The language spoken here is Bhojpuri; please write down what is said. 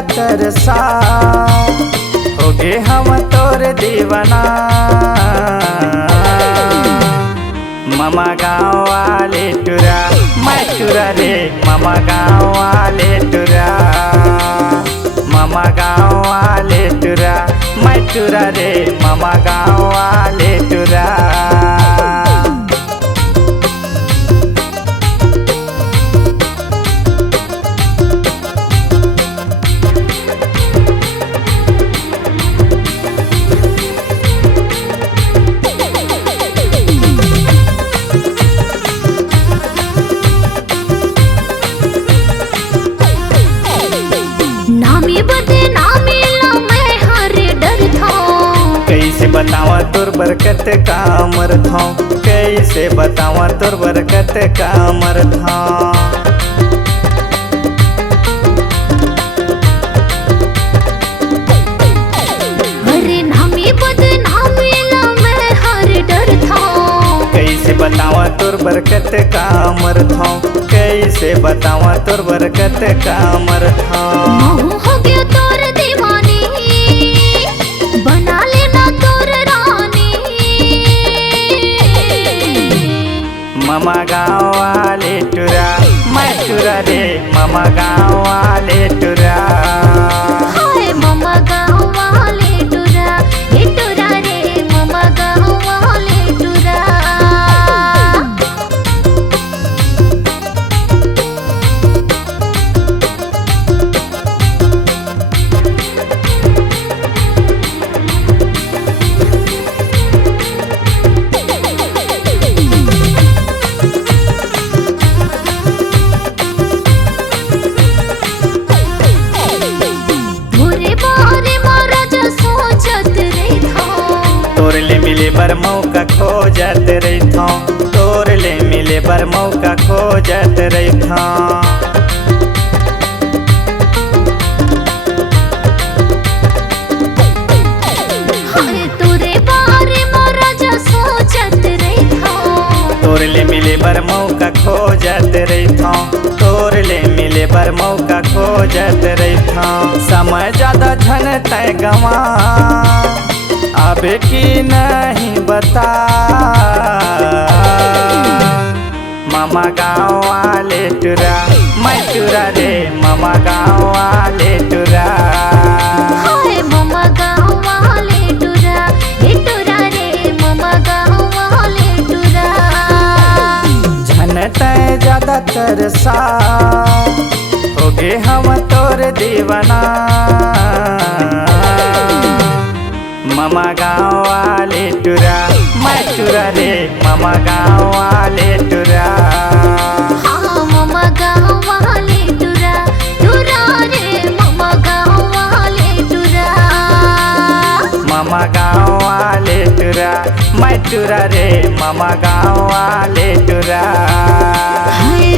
ज्यादा तरसा होगे हम तोर दीवाना। मामा गाँव वाले टुरा मैं टुरा रे, मामा गाँव वाले टुरा, मामा गाँव वाले टुरा मैं टुरा रे, मामा गाँव वाले टुरा। कैसे बतावा तोर बरकत का अमर था, कैसे बतावा तोर बरकत का अमर था। अरे नामी बदनामी ला मैं हर डर था। कैसे बतावा तोर बरकत का अमर था, कैसे बतावा तोर बरकत का अमर था। हो गया तोर दीवानी बना लेना तोर रानी। मामा गाँव वाले टुरा मैं टुरा रे, मामा गाँव वाले टुरा। हाय मामा गाँव वाले टुरा, ये टुरा रे मामा गाँव वाले टुरा। तोर ले मिले बर मौका खोजत रही था, तोर ले मिले बर मौका खोजत रही था। तोरे बारे मोरा जो सोचत रही था, तोर ले मिले बर मौका खोजत रही था, तोर ले मिले बर मौका खोजत रही था। समय ज्यादा झन तय गवा अबे की नहीं बता। मामा गाँव वाले टुरा मैं टुरा रे, मामा गाँव वाले टुरा। हाय मामा गाँव वाले टुरा, ये टुरा रे मामा गाँव वाले टुरा। झन तय ज्यादा तरसा होगे हम तोर दीवाना। मामा गाँव वाले टुरा मैं टुरा रे, मामा गाँव वाले टुरा। हाँ मामा गाँव वाले टुरा, टुरा रे मामा गाँव वाले टुरा। मामा गाँव वाले टुरा मैं टुरा रे, मामा गाँव वाले टुरा। हाय